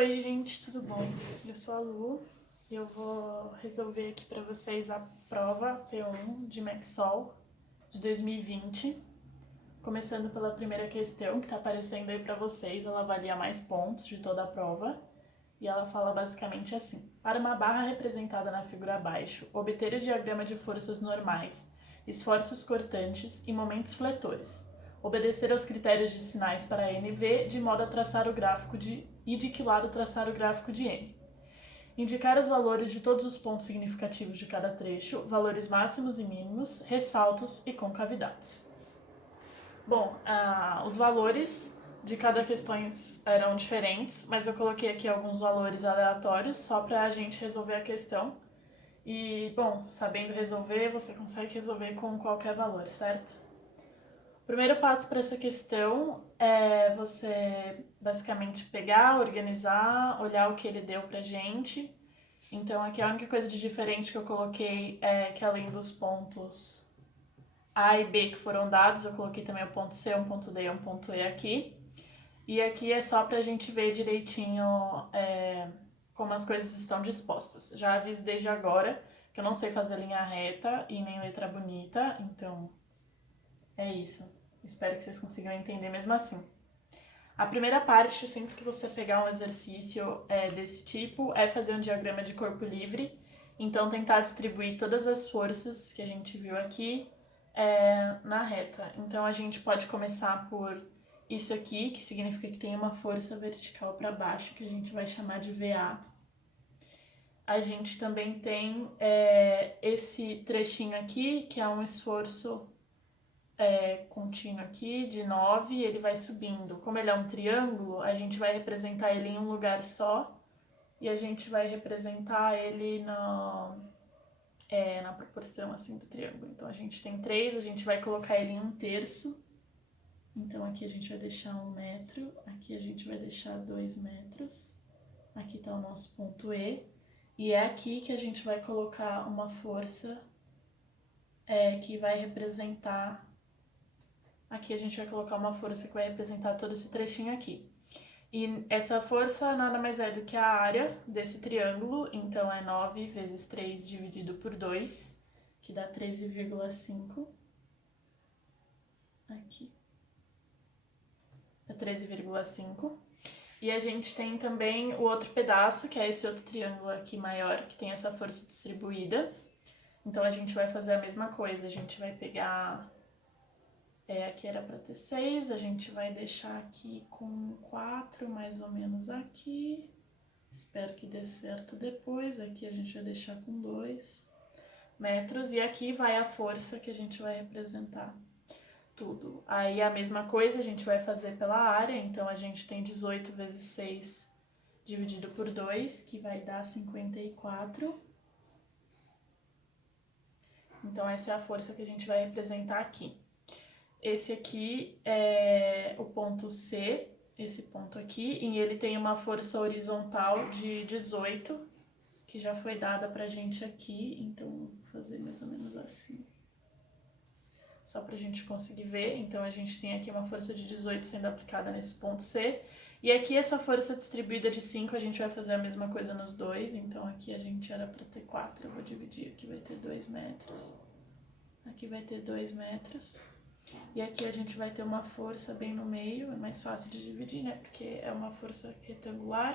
Oi, gente, tudo bom? Eu sou a Lu e eu vou resolver aqui para vocês a prova P1 de Maxol de 2020. Começando pela primeira questão que está aparecendo aí para vocês, ela avalia mais pontos de toda a prova e ela fala basicamente assim: para uma barra representada na figura abaixo, obter o diagrama de forças normais, esforços cortantes e momentos fletores. Obedecer aos critérios de sinais para NV de modo a traçar o gráfico e de que lado traçar o gráfico de N. Indicar os valores de todos os pontos significativos de cada trecho, valores máximos e mínimos, ressaltos e concavidades. Bom, os valores de cada questão eram diferentes, mas eu coloquei aqui alguns valores aleatórios só para a gente resolver a questão. E, bom, sabendo resolver, você consegue resolver com qualquer valor, certo? O primeiro passo para essa questão é você basicamente pegar, organizar, olhar o que ele deu pra gente. Então aqui a única coisa de diferente que eu coloquei é que além dos pontos A e B que foram dados, eu coloquei também o ponto C, um ponto D e um ponto E aqui. E aqui é só pra gente ver direitinho como as coisas estão dispostas. Já aviso desde agora que eu não sei fazer linha reta e nem letra bonita, então é isso. Espero que vocês consigam entender mesmo assim. A primeira parte, sempre que você pegar um exercício desse tipo, é fazer um diagrama de corpo livre. Então, tentar distribuir todas as forças que a gente viu aqui na reta. Então, a gente pode começar por isso aqui, que significa que tem uma força vertical para baixo, que a gente vai chamar de VA. A gente também tem esse trechinho aqui, que é um esforço contínuo aqui de 9, ele vai subindo. Como ele é um triângulo, a gente vai representar ele em um lugar só e a gente vai representar ele na proporção assim do triângulo. Então a gente tem 3, a gente vai colocar ele em 1/3. Então aqui a gente vai deixar 1 metro, aqui a gente vai deixar 2 metros. Aqui está o nosso ponto E. E é aqui que a gente vai colocar uma força que vai representar. Aqui a gente vai colocar uma força que vai representar todo esse trechinho aqui. E essa força nada mais é do que a área desse triângulo, então é 9 vezes 3 dividido por 2, que dá 13,5. Aqui. É 13,5. E a gente tem também o outro pedaço, que é esse outro triângulo aqui maior, que tem essa força distribuída. Então a gente vai fazer a mesma coisa, a gente vai pegar... aqui era para ter 6, a gente vai deixar aqui com 4, mais ou menos aqui. Espero que dê certo depois. Aqui a gente vai deixar com 2 metros. E aqui vai a força que a gente vai representar tudo. Aí a mesma coisa a gente vai fazer pela área. Então a gente tem 18 vezes 6 dividido por 2, que vai dar 54. Então essa é a força que a gente vai representar aqui. Esse aqui é o ponto C, esse ponto aqui, e ele tem uma força horizontal de 18, que já foi dada pra gente aqui, então vou fazer mais ou menos assim. Só pra gente conseguir ver, então a gente tem aqui uma força de 18 sendo aplicada nesse ponto C, e aqui essa força distribuída de 5, a gente vai fazer a mesma coisa nos dois, então aqui a gente era pra ter 4, eu vou dividir, aqui vai ter 2 metros, aqui vai ter 2 metros. E aqui a gente vai ter uma força bem no meio, é mais fácil de dividir, né? Porque é uma força retangular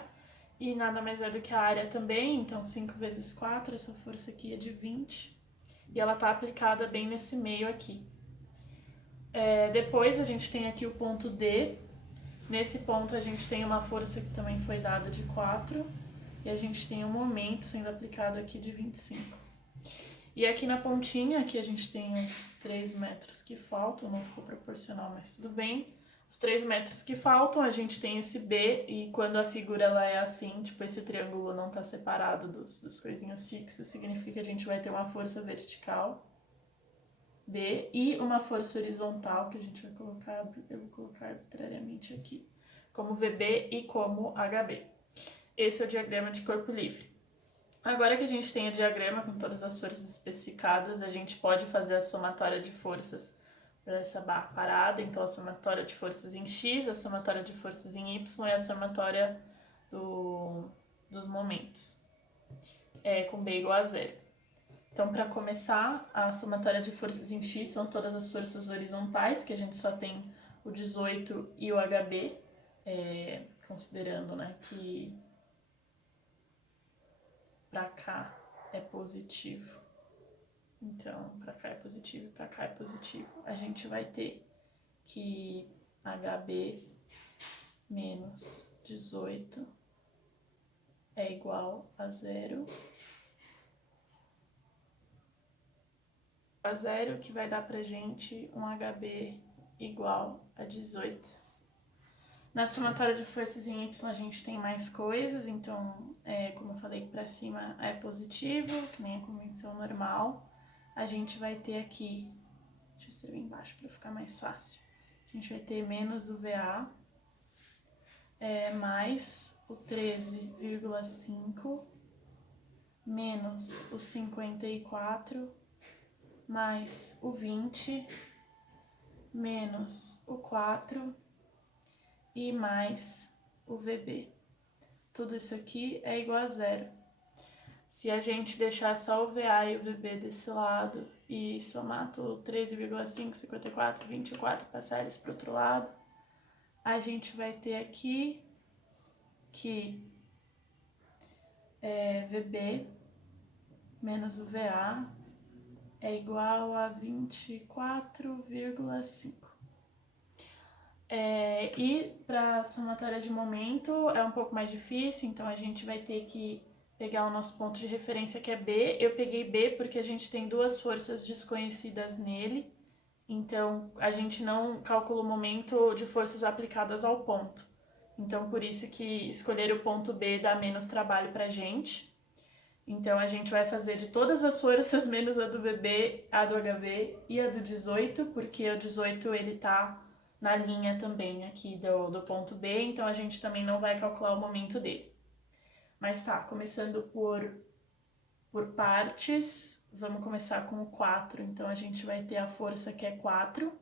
e nada mais é do que a área também, então 5 vezes 4, essa força aqui é de 20 e ela tá aplicada bem nesse meio aqui. Depois a gente tem aqui o ponto D, nesse ponto a gente tem uma força que também foi dada de 4 e a gente tem um momento sendo aplicado aqui de 25. E aqui na pontinha, aqui a gente tem os 3 metros que faltam, não ficou proporcional, mas tudo bem. Os 3 metros que faltam, a gente tem esse B, e quando a figura ela é assim, tipo esse triângulo não está separado dos coisinhos fixos, significa que a gente vai ter uma força vertical, B, e uma força horizontal, que a gente vai colocar, eu vou colocar arbitrariamente aqui, como VB e como HB. Esse é o diagrama de corpo livre. Agora que a gente tem o diagrama com todas as forças especificadas, a gente pode fazer a somatória de forças para essa barra parada. Então, a somatória de forças em X, a somatória de forças em Y e a somatória dos momentos, com B igual a zero. Então, para começar, a somatória de forças em X são todas as forças horizontais, que a gente só tem o 18 e o HB, considerando, né, que para cá é positivo. Então, para cá é positivo e para cá é positivo. A gente vai ter que HB menos 18 é igual a zero. A zero, que vai dar pra gente um HB igual a 18. Na somatória de forças em Y a gente tem mais coisas, então, como eu falei, para cima é positivo, que nem a convenção normal. A gente vai ter aqui, deixa eu escrever embaixo para ficar mais fácil. A gente vai ter menos o VA, mais o 13,5, menos o 54, mais o 20, menos o 4 e mais o VB. Tudo isso aqui é igual a zero. Se a gente deixar só o VA e o VB desse lado e somar tudo 13,5, 54, 24, passar eles para o outro lado, a gente vai ter aqui que VB menos o VA é igual a 24,5. E para a somatória de momento é um pouco mais difícil, então a gente vai ter que pegar o nosso ponto de referência, que é B. Eu peguei B porque a gente tem duas forças desconhecidas nele, então a gente não calcula o momento de forças aplicadas ao ponto. Então por isso que escolher o ponto B dá menos trabalho para a gente. Então a gente vai fazer de todas as forças menos a do VB, a do HV e a do 18, porque o 18 ele tá na linha também aqui do ponto B, então a gente também não vai calcular o momento dele. Mas tá, começando por partes, vamos começar com o 4, então a gente vai ter a força que é 4.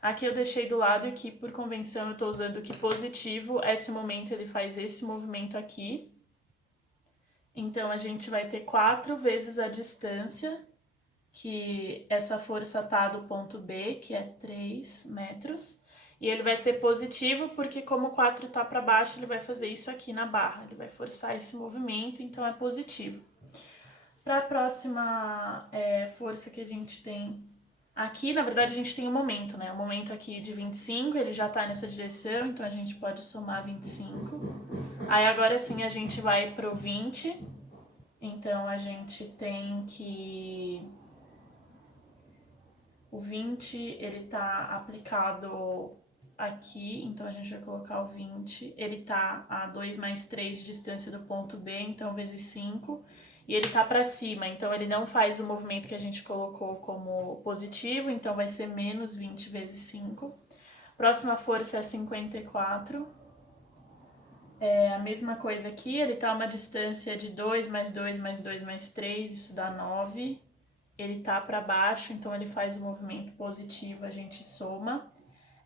Aqui eu deixei do lado que por convenção eu estou usando que positivo, esse momento ele faz esse movimento aqui. Então a gente vai ter 4 vezes a distância, que essa força tá do ponto B, que é 3 metros. E ele vai ser positivo porque como o 4 tá para baixo, ele vai fazer isso aqui na barra. Ele vai forçar esse movimento, então é positivo. Para a próxima força que a gente tem aqui, na verdade a gente tem um momento, né? O momento aqui de 25, ele já tá nessa direção, então a gente pode somar 25. Aí agora sim a gente vai pro 20, então a gente tem que... O 20, ele tá aplicado aqui, então a gente vai colocar o 20, ele tá a 2 mais 3 de distância do ponto B, então vezes 5, e ele tá para cima, então ele não faz o movimento que a gente colocou como positivo, então vai ser menos 20 vezes 5. Próxima força é 54, a mesma coisa aqui, ele tá a uma distância de 2 mais 2 mais 2 mais 3, isso dá 9. Ele tá para baixo, então ele faz o movimento positivo, a gente soma.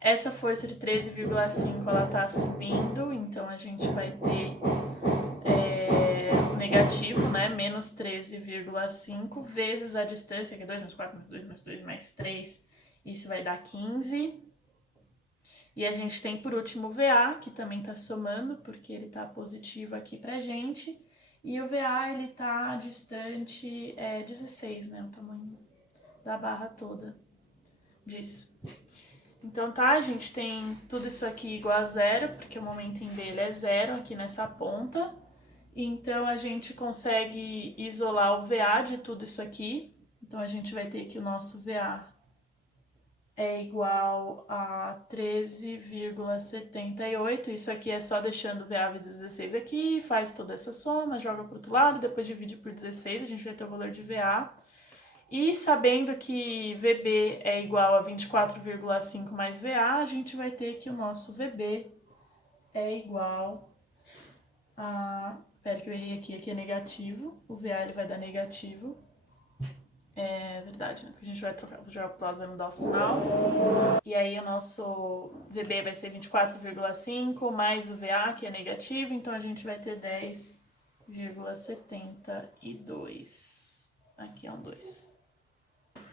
Essa força de 13,5 ela tá subindo, então a gente vai ter o negativo, né? Menos 13,5 vezes a distância, que é 2 mais 4 mais 2 mais 2 mais 3, isso vai dar 15. E a gente tem por último o VA, que também tá somando, porque ele tá positivo aqui pra gente. E o VA, ele tá distante 16, né? O tamanho da barra toda disso. Então tá, a gente tem tudo isso aqui igual a zero, porque o momentum dele é zero aqui nessa ponta. Então a gente consegue isolar o VA de tudo isso aqui. Então a gente vai ter que o nosso VA é igual a 13,78. Isso aqui é só deixando o VA vezes 16 aqui, faz toda essa soma, joga para o outro lado, depois divide por 16, a gente vai ter o valor de VA. E sabendo que VB é igual a 24,5 mais VA, a gente vai ter que o nosso VB é igual a... Espera que eu errei aqui, aqui é negativo, o VA ele vai dar negativo. É verdade, né? Porque a gente vai jogar pro lado, vai mudar o sinal. E aí o nosso VB vai ser 24,5 mais o VA, que é negativo, então a gente vai ter 10,72. Aqui é um 2.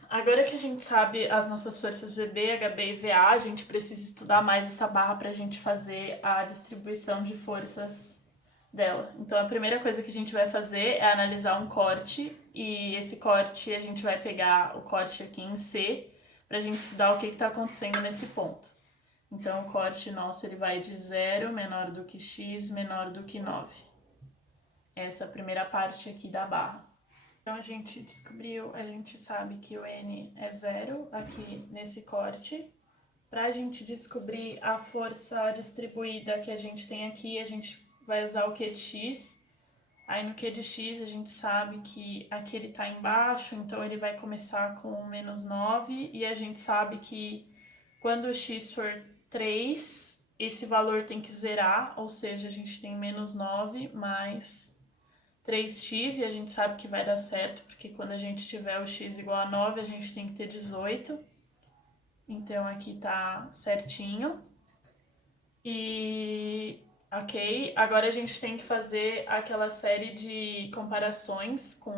Agora que a gente sabe as nossas forças VB, HB e VA, a gente precisa estudar mais essa barra para a gente fazer a distribuição de forças dela. Então a primeira coisa que a gente vai fazer é analisar um corte, e esse corte a gente vai pegar o corte aqui em C para a gente estudar o que está acontecendo nesse ponto. Então o corte nosso ele vai de 0 menor do que x menor do que 9. Essa é a primeira parte aqui da barra. Então a gente descobriu, a gente sabe que o N é 0 aqui nesse corte. Para a gente descobrir a força distribuída que a gente tem aqui, a gente vai usar o Q de X. Aí no Q de X a gente sabe que aqui ele está embaixo, então ele vai começar com menos 9. E a gente sabe que quando o X for 3, esse valor tem que zerar, ou seja, a gente tem menos 9 mais 3x, e a gente sabe que vai dar certo, porque quando a gente tiver o x igual a 9, a gente tem que ter 18. Então aqui tá certinho. E ok, agora a gente tem que fazer aquela série de comparações com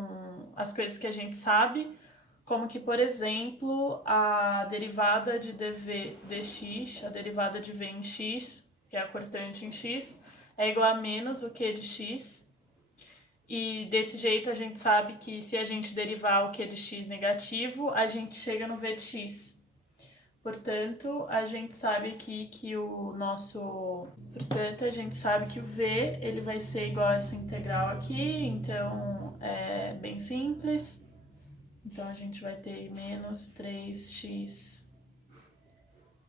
as coisas que a gente sabe, como que, por exemplo, a derivada de dv dx, a derivada de v em x, que é a cortante em x, é igual a menos o q de x. E desse jeito a gente sabe que se a gente derivar o q de x negativo, a gente chega no v de x. Portanto, a gente sabe aqui que o nosso... Portanto, a gente sabe que o v ele vai ser igual a essa integral aqui, então é bem simples. Então a gente vai ter menos 3x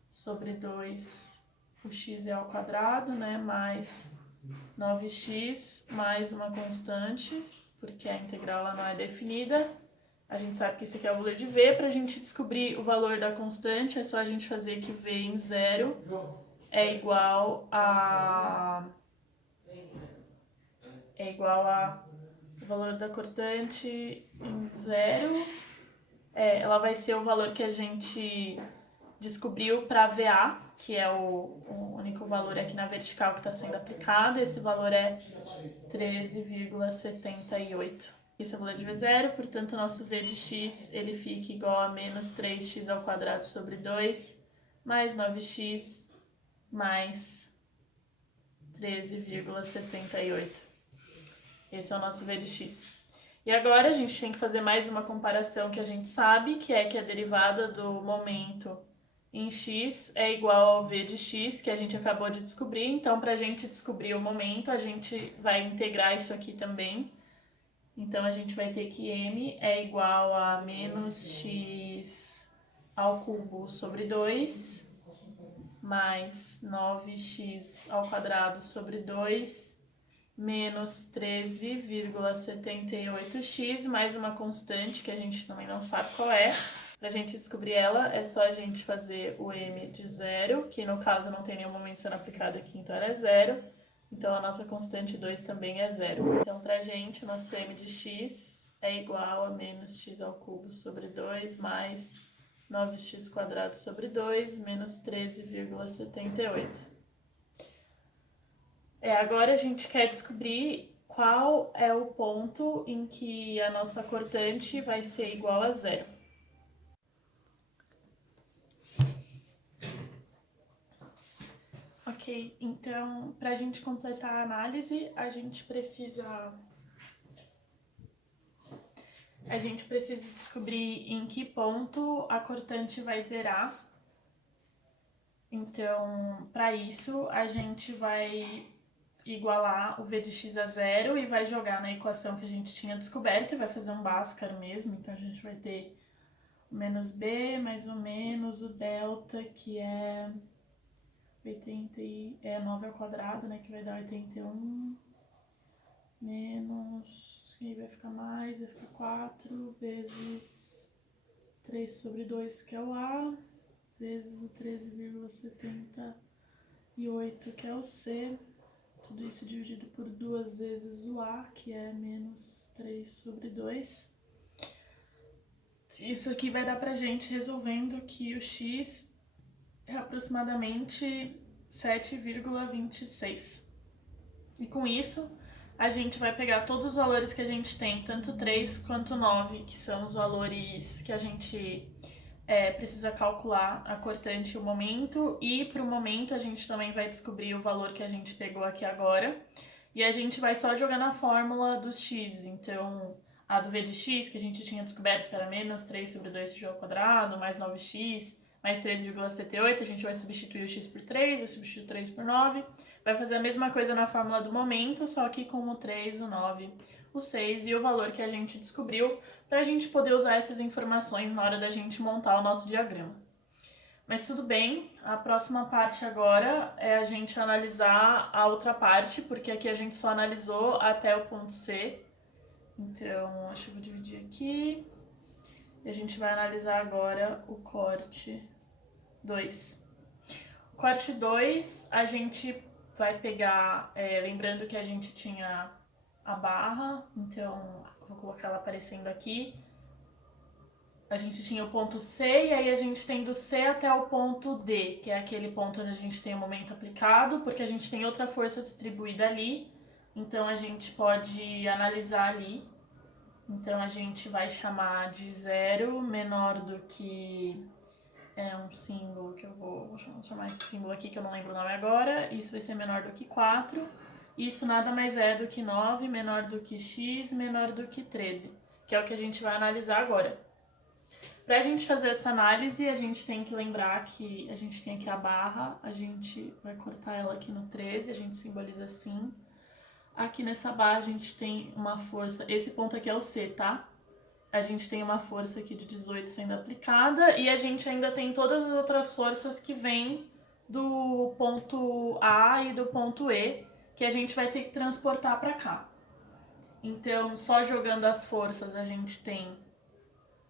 sobre 2, o x é ao quadrado, né, mais 9x mais uma constante, porque a integral ela não é definida. A gente sabe que esse aqui é o valor de v. Para a gente descobrir o valor da constante, é só a gente fazer que v em 0 é igual a o valor da cortante em 0. Ela vai ser o valor que a gente descobriu para VA, que é o único valor aqui na vertical que está sendo aplicado. Esse valor é 13,78. Esse é o valor de V0, portanto, o nosso V de x ele fica igual a menos 3x ao quadrado sobre 2, mais 9x, mais 13,78. Esse é o nosso V de x. E agora a gente tem que fazer mais uma comparação que a gente sabe, que é que a derivada do momento em x é igual ao v de x, que a gente acabou de descobrir. Então, para a gente descobrir o momento, a gente vai integrar isso aqui também. Então, a gente vai ter que m é igual a menos x ao cubo sobre 2, mais 9x ao quadrado sobre 2, menos 13,78x, mais uma constante que a gente também não sabe qual é. Para a gente descobrir ela, é só a gente fazer o m de 0, que no caso não tem nenhum momento sendo aplicado aqui, então era 0. Então a nossa constante 2 também é 0. Então para a gente, o nosso m de x é igual a menos x ao cubo sobre 2 mais 9x quadrado sobre 2 menos 13,78. Agora a gente quer descobrir qual é o ponto em que a nossa cortante vai ser igual a 0. Ok, então, para a gente completar a análise, a gente precisa descobrir em que ponto a cortante vai zerar. Então, para isso, a gente vai igualar o v de x a 0 e vai jogar na equação que a gente tinha descoberto e vai fazer um Bhaskara mesmo. Então, a gente vai ter o menos b mais o menos o delta, que é 9 ao quadrado, né, que vai dar 81, menos, e vai ficar mais, vai ficar 4 vezes 3 sobre 2, que é o A, vezes o 13,78, que é o C, tudo isso dividido por 2 vezes o A, que é menos 3 sobre 2. isso aqui vai dar pra gente resolvendo que o x é aproximadamente 7,26. E com isso, a gente vai pegar todos os valores que a gente tem, tanto 3 quanto 9, que são os valores que a gente precisa calcular a cortante e o momento. E para o momento, a gente também vai descobrir o valor que a gente pegou aqui agora. E a gente vai só jogar na fórmula dos x. Então, a do v de x, que a gente tinha descoberto que era menos 3 sobre 2x ao quadrado, mais 9x, mais 3,78, a gente vai substituir o x por 3, vai substituir o 3 por 9. Vai fazer a mesma coisa na fórmula do momento, só que com o 3, o 9, o 6 e o valor que a gente descobriu, para a gente poder usar essas informações na hora da gente montar o nosso diagrama. Mas tudo bem, a próxima parte agora é a gente analisar a outra parte, porque aqui a gente só analisou até o ponto C. Então, acho que eu vou dividir aqui. E a gente vai analisar agora o corte 2. O corte 2, a gente vai pegar, lembrando que a gente tinha a barra, então vou colocar ela aparecendo aqui. A gente tinha o ponto C e aí a gente tem do C até o ponto D, que é aquele ponto onde a gente tem o momento aplicado, porque a gente tem outra força distribuída ali, então a gente pode analisar ali. Então a gente vai chamar de 0 menor do que um símbolo que eu vou chamar esse símbolo aqui que eu não lembro o nome agora. Isso vai ser menor do que 4. Isso nada mais é do que 9, menor do que x, menor do que 13, que é o que a gente vai analisar agora. Para a gente fazer essa análise, a gente tem que lembrar que a gente tem aqui a barra, a gente vai cortar ela aqui no 13, a gente simboliza assim. Aqui nessa barra a gente tem uma força, esse ponto aqui é o C, tá? A gente tem uma força aqui de 18 sendo aplicada e a gente ainda tem todas as outras forças que vêm do ponto A e do ponto E, que a gente vai ter que transportar para cá. Então, só jogando as forças, a gente tem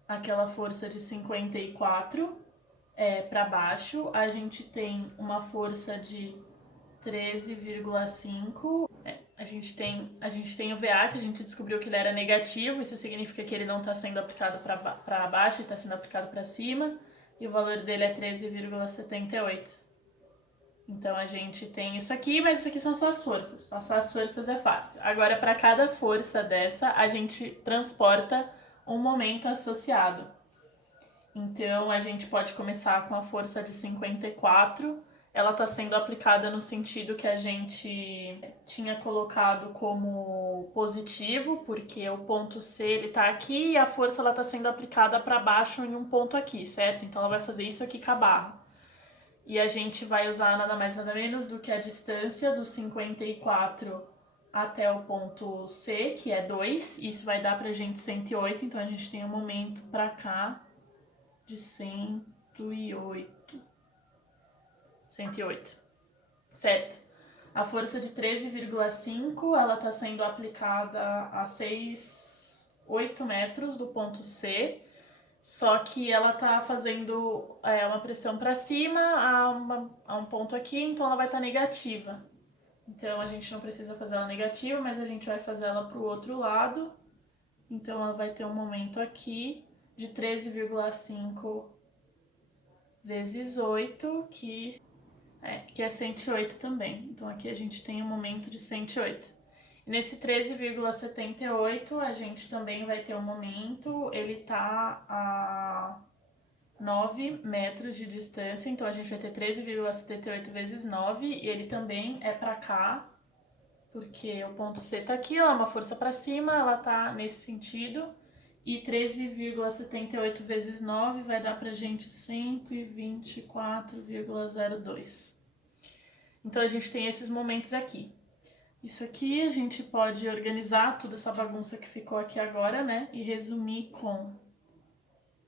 aquela força de 54 para baixo, a gente tem uma força de 13,5. A gente tem o VA, que a gente descobriu que ele era negativo, isso significa que ele não está sendo aplicado para baixo, ele está sendo aplicado para cima, e o valor dele é 13,78. Então a gente tem isso aqui, mas isso aqui são só as forças, passar as forças é fácil. Agora, para cada força dessa, a gente transporta um momento associado. Então a gente pode começar com a força de 54, ela está sendo aplicada no sentido que a gente tinha colocado como positivo, porque o ponto C ele está aqui e a força está sendo aplicada para baixo em um ponto aqui, certo? Então ela vai fazer isso aqui com a barra. E a gente vai usar nada mais nada menos do que a distância do 54 até o ponto C, que é 2. Isso vai dar para a gente 108, então a gente tem um momento para cá de 108. 108. Certo. A força de 13,5, ela está sendo aplicada a 8 metros do ponto C, só que ela está fazendo uma pressão para cima a um ponto aqui, então ela vai estar negativa. Então a gente não precisa fazer ela negativa, mas a gente vai fazer ela para o outro lado. Então ela vai ter um momento aqui de 13,5 vezes 8, que é 108 também. Então aqui a gente tem um momento de 108. E nesse 13,78 a gente também vai ter um momento, ele está a 9 metros de distância, então a gente vai ter 13,78 vezes 9, e ele também é para cá, porque o ponto C está aqui, ela é uma força para cima, ela está nesse sentido, e 13,78 vezes 9 vai dar pra gente 124,02. Então a gente tem esses momentos aqui. Isso aqui a gente pode organizar toda essa bagunça que ficou aqui agora, né? E resumir com...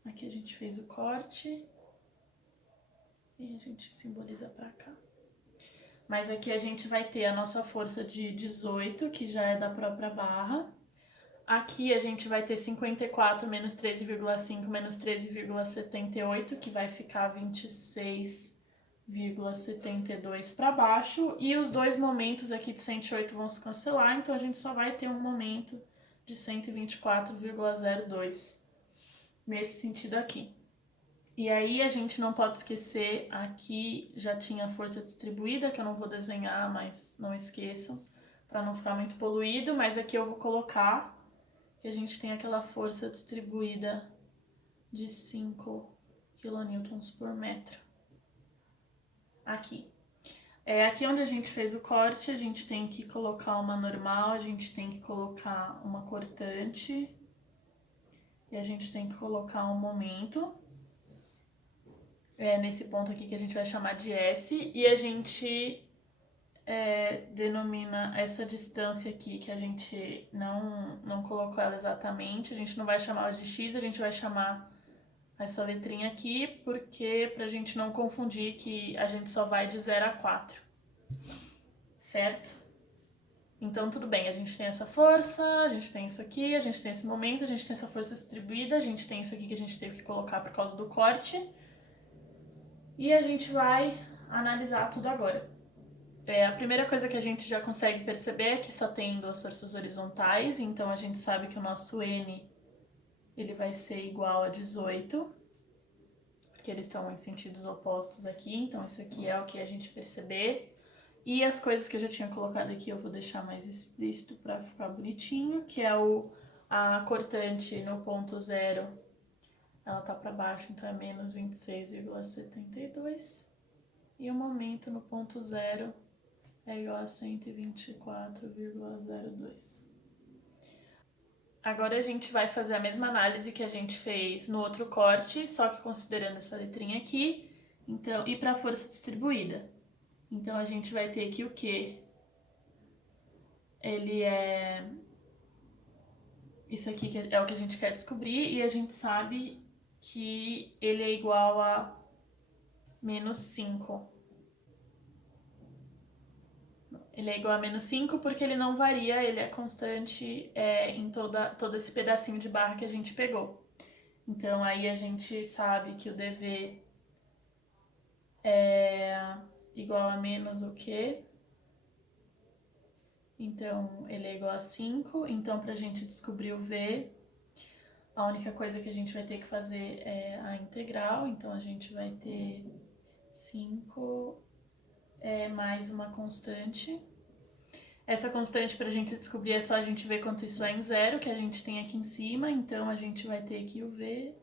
Aqui a gente fez o corte. E a gente simboliza pra cá. Mas aqui a gente vai ter a nossa força de 18, que já é da própria barra. Aqui a gente vai ter 54 menos 13,5 menos 13,78, que vai ficar 26,72 para baixo. E os dois momentos aqui de 108 vão se cancelar, então a gente só vai ter um momento de 124,02. nesse sentido aqui. E aí a gente não pode esquecer, aqui já tinha força distribuída, que eu não vou desenhar, mas não esqueçam, para não ficar muito poluído, mas aqui eu vou colocar que a gente tem aquela força distribuída de 5 kN por metro. Aqui. Aqui onde a gente fez o corte, a gente tem que colocar uma normal, a gente tem que colocar uma cortante e a gente tem que colocar um momento. Nesse ponto aqui que a gente vai chamar de S, e a gente denomina essa distância aqui, que a gente não colocou ela exatamente, a gente não vai chamar ela de X, a gente vai chamar essa letrinha aqui, porque pra gente não confundir que a gente só vai de 0 a 4, certo? Então tudo bem, a gente tem essa força, a gente tem isso aqui, a gente tem esse momento, a gente tem essa força distribuída, a gente tem isso aqui que a gente teve que colocar por causa do corte, e a gente vai analisar tudo agora. A primeira coisa que a gente já consegue perceber é que só tem duas forças horizontais, então a gente sabe que o nosso N ele vai ser igual a 18, porque eles estão em sentidos opostos aqui, então isso aqui é o que a gente perceber. E as coisas que eu já tinha colocado aqui eu vou deixar mais explícito para ficar bonitinho, que é a cortante no ponto zero, ela tá para baixo, então é menos 26,72. E o momento no ponto zero é igual a 124,02. Agora a gente vai fazer a mesma análise que a gente fez no outro corte, só que considerando essa letrinha aqui, então, e para a força distribuída. Então a gente vai ter aqui o Q, ele é... Isso aqui é o que a gente quer descobrir, e a gente sabe que ele é igual a menos 5. Ele é igual a menos 5 porque ele não varia, ele é constante em todo esse pedacinho de barra que a gente pegou. Então aí a gente sabe que o dV é igual a menos o Q. Então ele é igual a 5. Então para a gente descobrir o V, a única coisa que a gente vai ter que fazer é a integral. Então a gente vai ter 5 mais uma constante. Essa constante para a gente descobrir é só a gente ver quanto isso é em zero, que a gente tem aqui em cima. Então a gente vai ter aqui o V,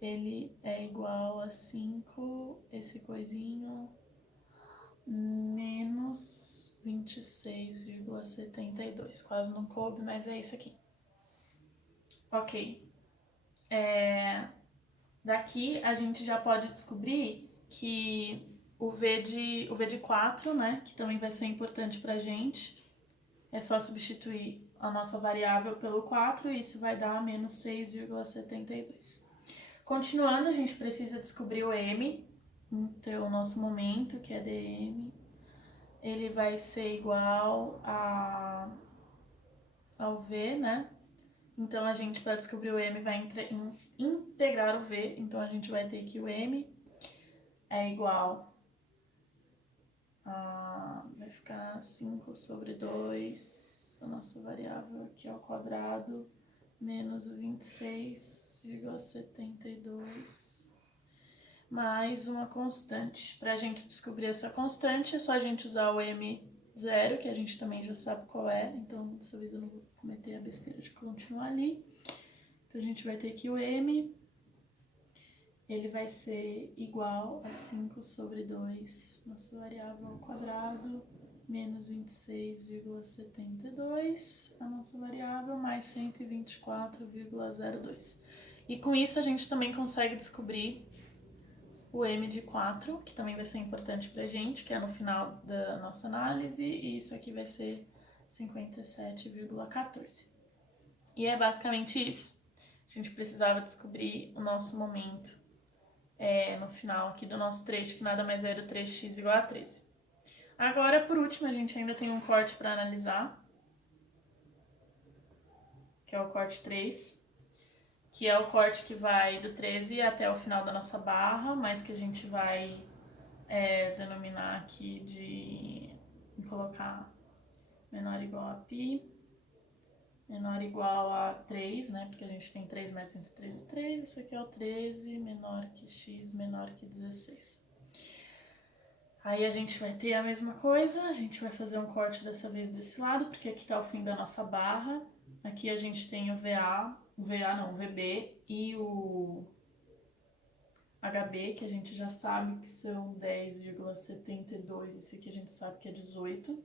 ele é igual a 5, esse coisinho, menos 26,72. Quase não coube, mas é isso aqui. Ok. Daqui a gente já pode descobrir que o V de 4, né, que também vai ser importante pra gente, é só substituir a nossa variável pelo 4 e isso vai dar menos 6,72. Continuando, a gente precisa descobrir o M, então o nosso momento, que é dm, ele vai ser igual ao V, né? Então a gente, para descobrir o M, vai integrar o V, então a gente vai ter que o M é igual a... vai ficar 5 sobre 2, a nossa variável aqui ao quadrado, menos o 26,72, mais uma constante. Para a gente descobrir essa constante, é só a gente usar o M0, que a gente também já sabe qual é, então dessa vez eu não vou cometer a besteira de continuar ali. Então a gente vai ter que o M, ele vai ser igual a 5 sobre 2, nossa variável ao quadrado, menos 26,72, a nossa variável, mais 124,02. E com isso a gente também consegue descobrir o M de 4, que também vai ser importante pra gente, que é no final da nossa análise, e isso aqui vai ser 57,14. E é basicamente isso. A gente precisava descobrir o nosso momento no final aqui do nosso trecho, que nada mais é do 3x igual a 13. Agora, por último, a gente ainda tem um corte para analisar, que é o corte 3, que é o corte que vai do 13 até o final da nossa barra, mas que a gente vai denominar aqui colocar menor ou igual a π, menor ou igual a 3, né? Porque a gente tem 3 metros entre 3 e 3. Isso aqui é o 13 menor que x menor que 16. Aí a gente vai ter a mesma coisa, a gente vai fazer um corte dessa vez desse lado, porque aqui tá o fim da nossa barra. Aqui a gente tem o VB e o HB, que a gente já sabe que são 10,72, esse aqui a gente sabe que é 18.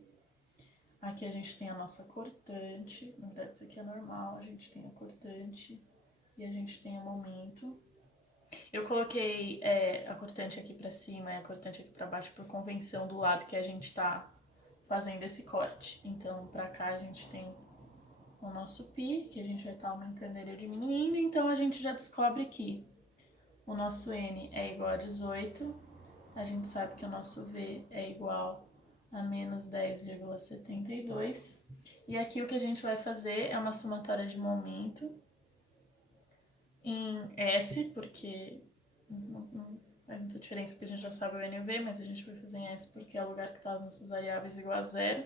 Aqui a gente tem a nossa cortante, na verdade isso aqui é normal, a gente tem a cortante e a gente tem o momento. Eu coloquei a cortante aqui pra cima e a cortante aqui pra baixo por convenção do lado que a gente tá fazendo esse corte. Então pra cá a gente tem o nosso π, que a gente vai estar aumentando ele ou diminuindo, então a gente já descobre que o nosso n é igual a 18, a gente sabe que o nosso v é igual a menos 10,72, e aqui o que a gente vai fazer é uma somatória de momento em S, porque não faz muita diferença porque a gente já sabe o n e o v, mas a gente vai fazer em S porque é o lugar que está as nossas variáveis igual a zero,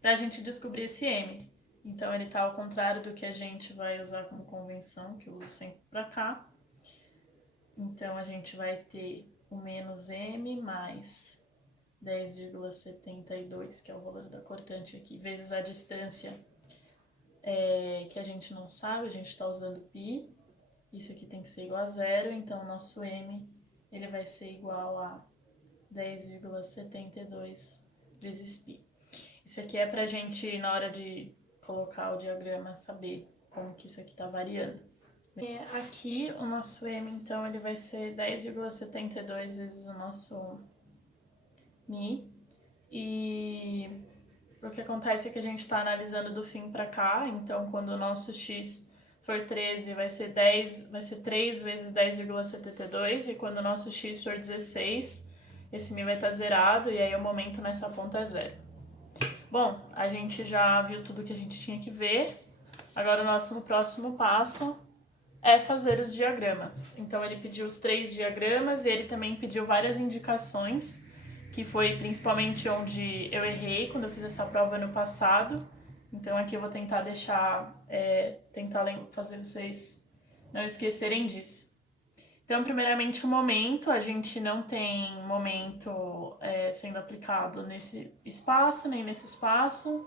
para a gente descobrir esse m. Então ele está ao contrário do que a gente vai usar como convenção, que eu uso sempre para cá. Então a gente vai ter o menos m mais 10,72, que é o valor da cortante aqui, vezes a distância que a gente não sabe, a gente está usando π. Isso aqui tem que ser igual a zero, então o nosso m ele vai ser igual a 10,72 vezes π. Isso aqui é para a gente, na hora de colocar o diagrama, saber como que isso aqui está variando. E aqui o nosso m, então, ele vai ser 10,72 vezes o nosso mi. E o que acontece é que a gente está analisando do fim para cá, então quando o nosso x for 13, vai ser 3 vezes 10,72, e quando o nosso x for 16, esse mi vai estar zerado, e aí o momento nessa ponta é zero. Bom, a gente já viu tudo que a gente tinha que ver, agora o nosso próximo passo é fazer os diagramas. Então ele pediu os 3 diagramas e ele também pediu várias indicações, que foi principalmente onde eu errei quando eu fiz essa prova ano passado. Então aqui eu vou tentar fazer vocês não esquecerem disso. Então, primeiramente, o momento, a gente não tem momento sendo aplicado nesse espaço, nem nesse espaço.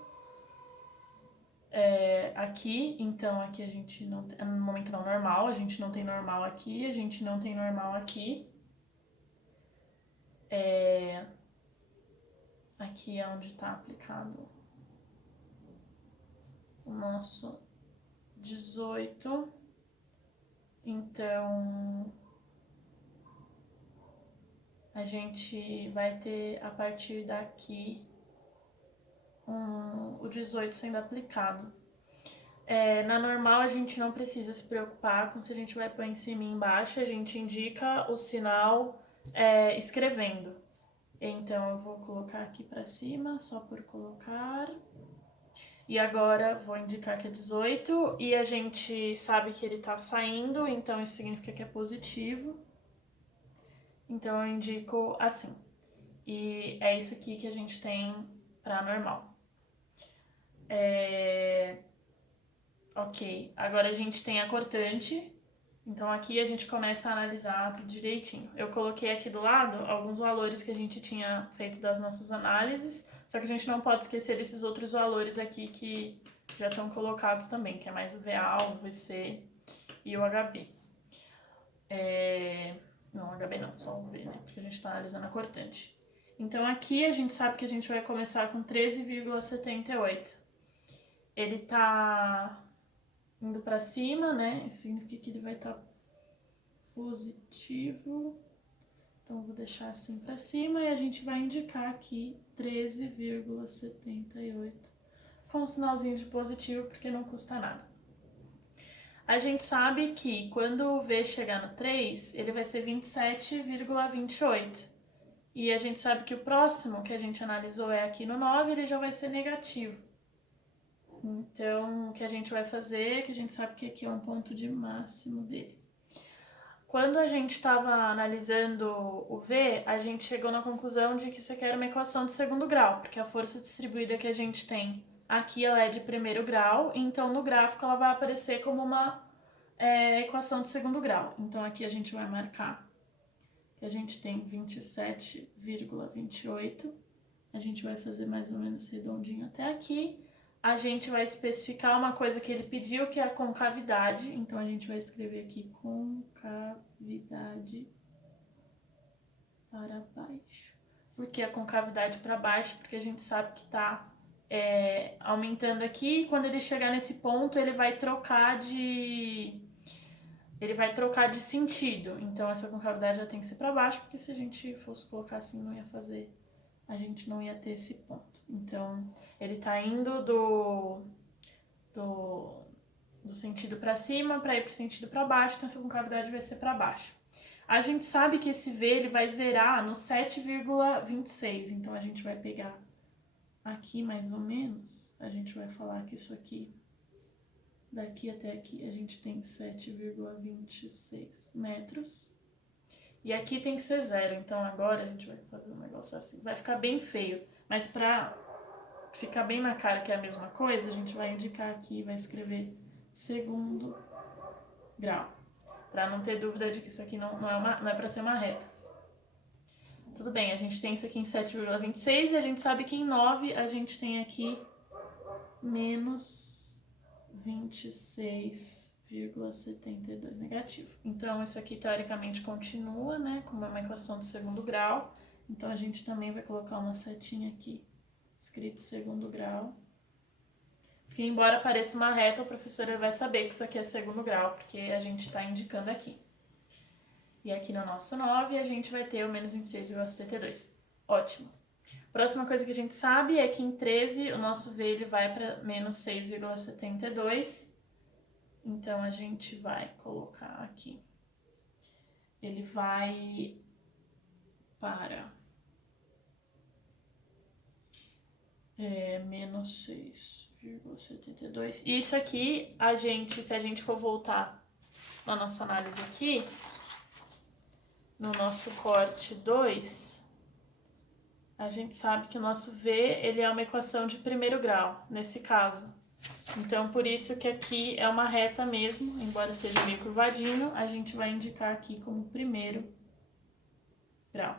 Aqui, então aqui a gente não tem, no momento não normal, a gente não tem normal aqui, a gente não tem normal aqui. Aqui é onde está aplicado o nosso 18. Então, a gente vai ter a partir daqui o 18 sendo aplicado. Na normal a gente não precisa se preocupar com se a gente vai pôr em cima e embaixo, a gente indica o sinal escrevendo. Então eu vou colocar aqui para cima, só por colocar. E agora vou indicar que é 18 e a gente sabe que ele tá saindo, então isso significa que é positivo. Então eu indico assim. E é isso aqui que a gente tem para normal. Ok, agora a gente tem a cortante. Então aqui a gente começa a analisar tudo direitinho. Eu coloquei aqui do lado alguns valores que a gente tinha feito das nossas análises, só que a gente não pode esquecer desses outros valores aqui que já estão colocados também, que é mais o VA, o VC e o HB. Não, HB não, só o V, né? Porque a gente está analisando a cortante. Então aqui a gente sabe que a gente vai começar com 13,78. Ele está indo para cima, né? Isso significa que ele vai estar positivo. Então, vou deixar assim para cima e a gente vai indicar aqui 13,78 com um sinalzinho de positivo, porque não custa nada. A gente sabe que quando o V chegar no 3, ele vai ser 27,28. E a gente sabe que o próximo que a gente analisou é aqui no 9, ele já vai ser negativo. Então, o que a gente vai fazer, que a gente sabe que aqui é um ponto de máximo dele. Quando a gente estava analisando o V, a gente chegou na conclusão de que isso aqui era uma equação de segundo grau, porque a força distribuída que a gente tem aqui ela é de primeiro grau, então no gráfico ela vai aparecer como uma equação de segundo grau. Então aqui a gente vai marcar que a gente tem 27,28. A gente vai fazer mais ou menos redondinho até aqui. A gente vai especificar uma coisa que ele pediu, que é a concavidade. Então, a gente vai escrever aqui concavidade para baixo. Por que a concavidade para baixo? Porque a gente sabe que está aumentando aqui. E quando ele chegar nesse ponto, ele vai trocar de sentido. Então, essa concavidade já tem que ser para baixo, porque se a gente fosse colocar assim, a gente não ia ter esse ponto. Então, ele está indo do sentido para cima para ir para o sentido para baixo, então essa concavidade vai ser para baixo. A gente sabe que esse V ele vai zerar no 7,26, então a gente vai pegar aqui mais ou menos, a gente vai falar que isso aqui, daqui até aqui, a gente tem 7,26 metros. E aqui tem que ser 0, então agora a gente vai fazer um negócio assim. Vai ficar bem feio, mas pra ficar bem na cara que é a mesma coisa, a gente vai indicar aqui, vai escrever segundo grau. Pra não ter dúvida de que isso aqui não é pra ser uma reta. Tudo bem, a gente tem isso aqui em 7,26 e a gente sabe que em 9 a gente tem aqui menos 26,72 negativo. Então, isso aqui teoricamente continua, né, como é uma equação de segundo grau. Então, a gente também vai colocar uma setinha aqui, escrito segundo grau. Porque, embora pareça uma reta, o professor vai saber que isso aqui é segundo grau, porque a gente está indicando aqui. E aqui no nosso 9, a gente vai ter o menos 26,72. Ótimo. Próxima coisa que a gente sabe é que em 13 o nosso V ele vai para menos 6,72. Então, a gente vai colocar aqui. Ele vai para menos 6,72. E isso aqui, se a gente for voltar na nossa análise aqui, no nosso corte 2, a gente sabe que o nosso V ele é uma equação de primeiro grau, nesse caso. Então, por isso que aqui é uma reta mesmo, embora esteja meio curvadinho, a gente vai indicar aqui como primeiro grau.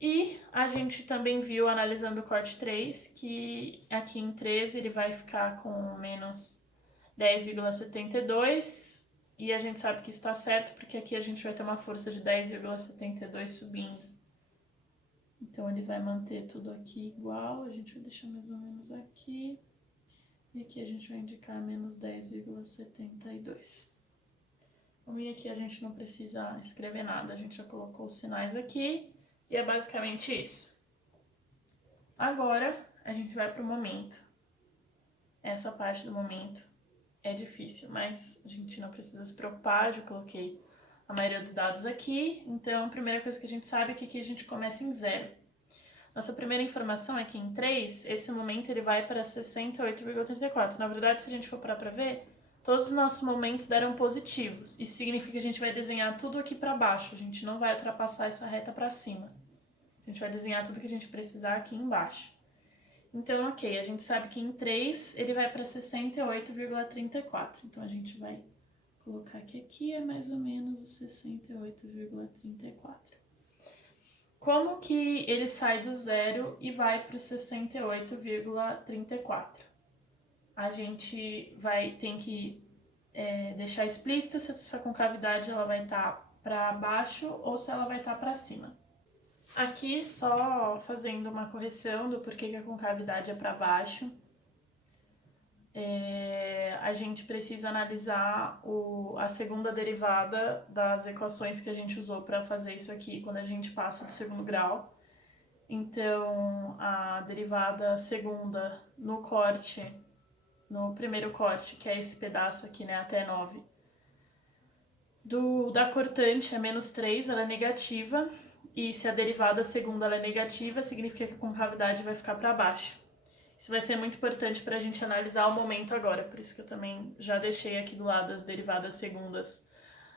E a gente também viu, analisando o corte 3, que aqui em 13 ele vai ficar com menos 10,72, e a gente sabe que isso está certo, porque aqui a gente vai ter uma força de 10,72 subindo. Então, ele vai manter tudo aqui igual, a gente vai deixar mais ou menos aqui. E aqui a gente vai indicar menos 10,72. Bom, e aqui a gente não precisa escrever nada, a gente já colocou os sinais aqui. E é basicamente isso. Agora, a gente vai para o momento. Essa parte do momento é difícil, mas a gente não precisa se preocupar, já coloquei a maioria dos dados aqui. Então, a primeira coisa que a gente sabe é que aqui a gente começa em 0. Nossa primeira informação é que em 3, esse momento ele vai para 68,34. Na verdade, se a gente for parar para ver, todos os nossos momentos deram positivos. Isso significa que a gente vai desenhar tudo aqui para baixo, a gente não vai ultrapassar essa reta para cima. A gente vai desenhar tudo que a gente precisar aqui embaixo. Então, ok, a gente sabe que em 3 ele vai para 68,34. Então, a gente vai colocar que aqui é mais ou menos o 68,34. Como que ele sai do 0 e vai para 68,34? A gente tem que deixar explícito se essa concavidade ela vai estar para baixo ou se ela vai estar para cima. Aqui só fazendo uma correção do porquê que a concavidade é para baixo. A gente precisa analisar a segunda derivada das equações que a gente usou para fazer isso aqui quando a gente passa do segundo grau. Então, a derivada segunda no primeiro corte, que é esse pedaço aqui, né, até 9, da cortante é menos 3, ela é negativa, e se a derivada segunda ela é negativa, significa que a concavidade vai ficar para baixo. Isso vai ser muito importante para a gente analisar o momento agora, por isso que eu também já deixei aqui do lado as derivadas segundas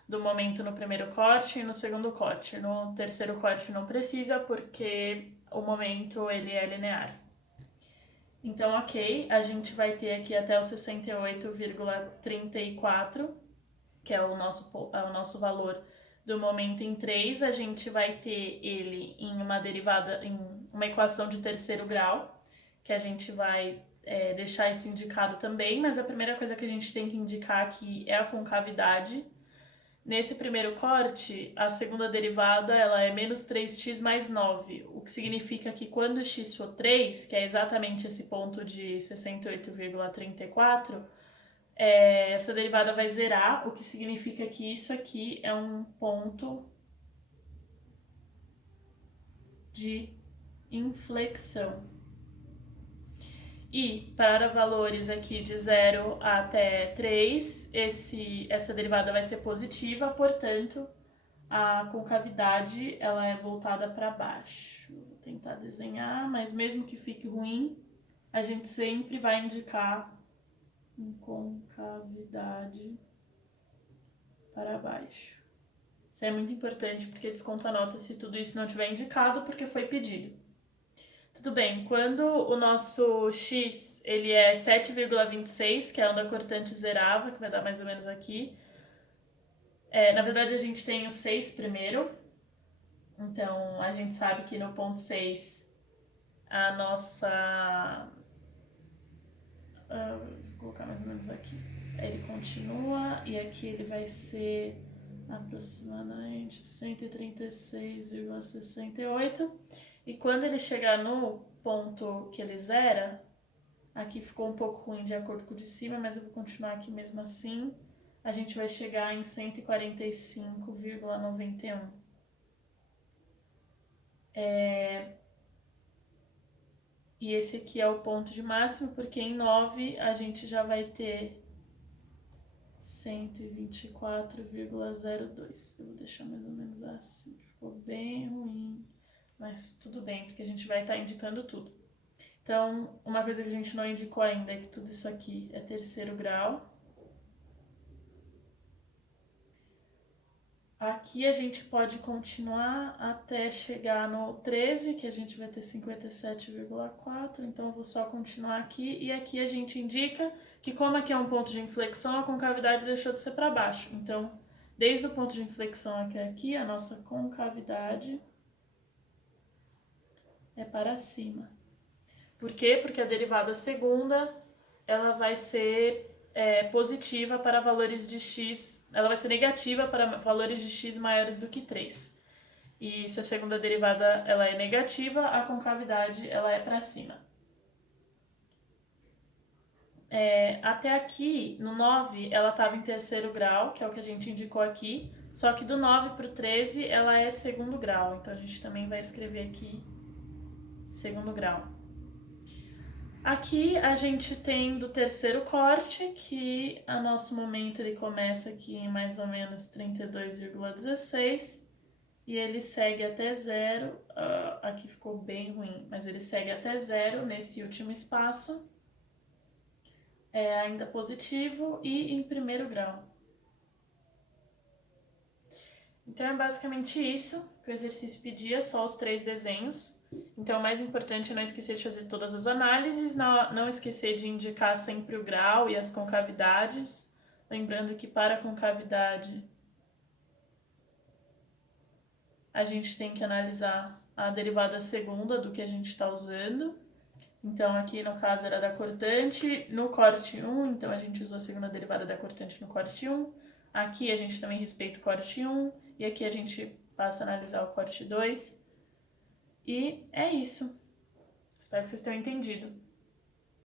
do momento no primeiro corte e no segundo corte. No terceiro corte não precisa, porque o momento ele é linear. Então, ok, a gente vai ter aqui até o 68,34, que é o nosso valor do momento em 3. A gente vai ter ele em uma derivada, em uma equação de terceiro grau, que a gente vai deixar isso indicado também, mas a primeira coisa que a gente tem que indicar aqui é a concavidade. Nesse primeiro corte, a segunda derivada ela é menos 3x mais 9, o que significa que quando x for 3, que é exatamente esse ponto de 68,34, essa derivada vai zerar, o que significa que isso aqui é um ponto de inflexão. E para valores aqui de 0 até 3, essa derivada vai ser positiva, portanto, a concavidade ela é voltada para baixo. Vou tentar desenhar, mas mesmo que fique ruim, a gente sempre vai indicar concavidade para baixo. Isso é muito importante porque desconta a nota se tudo isso não tiver indicado porque foi pedido. Tudo bem, quando o nosso x ele é 7,26, que é onde a cortante zerava, que vai dar mais ou menos aqui. Na verdade, a gente tem o 6 primeiro. Então, a gente sabe que no ponto 6, a nossa... vou colocar mais ou menos aqui. Ele continua e aqui ele vai ser aproximadamente 136,68. E quando ele chegar no ponto que ele zera, aqui ficou um pouco ruim de acordo com o de cima, mas eu vou continuar aqui mesmo assim. A gente vai chegar em 145,91. E esse aqui é o ponto de máximo, porque em 9 a gente já vai ter 124,02. Eu vou deixar mais ou menos assim. Ficou bem ruim, mas tudo bem, porque a gente vai estar indicando tudo. Então, uma coisa que a gente não indicou ainda é que tudo isso aqui é terceiro grau. Aqui a gente pode continuar até chegar no 13, que a gente vai ter 57,4, então eu vou só continuar aqui, e aqui a gente indica que como aqui é um ponto de inflexão, a concavidade deixou de ser para baixo. Então, desde o ponto de inflexão até aqui, a nossa concavidade é para cima. Por quê? Porque a derivada segunda, ela vai ser positiva para valores de x, ela vai ser negativa para valores de x maiores do que 3. E se a segunda derivada ela é negativa, a concavidade ela é para cima. Até aqui, no 9, ela estava em terceiro grau, que é o que a gente indicou aqui, só que do 9 para o 13 ela é segundo grau, então a gente também vai escrever aqui segundo grau. Aqui a gente tem do terceiro corte, que a nosso momento ele começa aqui em mais ou menos 32,16 e ele segue até 0, aqui ficou bem ruim, mas ele segue até 0 nesse último espaço, é ainda positivo e em primeiro grau. Então é basicamente isso que o exercício pedia, só os 3 desenhos. Então o mais importante é não esquecer de fazer todas as análises, não esquecer de indicar sempre o grau e as concavidades. Lembrando que para a concavidade a gente tem que analisar a derivada segunda do que a gente está usando. Então aqui no caso era da cortante no corte 1, então a gente usou a segunda derivada da cortante no corte 1. Aqui a gente também respeita o corte 1 e aqui a gente passa a analisar o corte 2. E é isso. Espero que vocês tenham entendido.